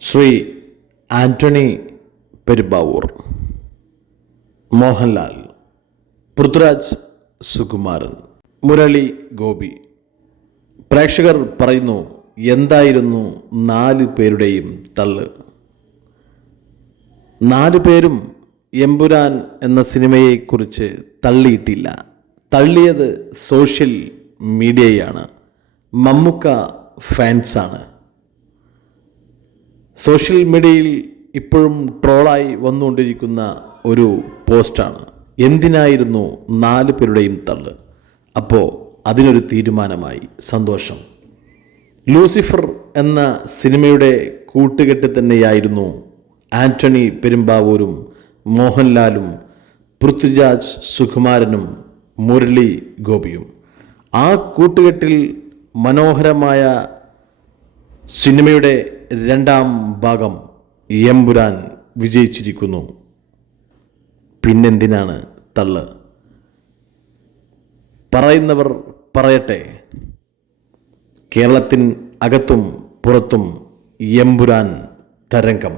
ശ്രീ ആന്റണി പെരുമ്പാവൂർ മോഹൻലാൽ പൃഥ്വിരാജ് സുകുമാരൻ മുരളി ഗോപി. പ്രേക്ഷകർ പറയുന്നു എന്തായിരുന്നു നാല് പേരുടെയും തള്ള്? നാല് പേരും എമ്പുരാൻ എന്ന സിനിമയെക്കുറിച്ച് തള്ളിയിട്ടില്ല. തള്ളിയത് സോഷ്യൽ മീഡിയയാണ്. മമ്മുക്ക ഫാൻസാണ്. സോഷ്യൽ മീഡിയയിൽ ഇപ്പോഴും ട്രോളായി വന്നുകൊണ്ടിരിക്കുന്ന ഒരു പോസ്റ്റാണ്. എന്തിനായിരുന്നു നാല് പേരുടെയും തള്ള്? അപ്പോൾ അതിനൊരു തീരുമാനമായി. സന്തോഷം. ലൂസിഫർ എന്ന സിനിമയുടെ കൂട്ടുകെട്ട് തന്നെയായിരുന്നു ആന്റണി പെരുമ്പാവൂരും മോഹൻലാലും പൃഥ്വിരാജ് സുകുമാരനും മുരളി ഗോപിയും. ആ കൂട്ടുകെട്ടിൽ മനോഹരമായ സിനിമയുടെ രണ്ടാം ഭാഗം എമ്പുരാൻ വിജയിച്ചിരിക്കുന്നു. പിന്നെന്തിനാണ് തള്ള്? പറയുന്നവർ പറയട്ടെ. കേരളത്തിൻ അകത്തും പുറത്തും എമ്പുരാൻ തരംഗം.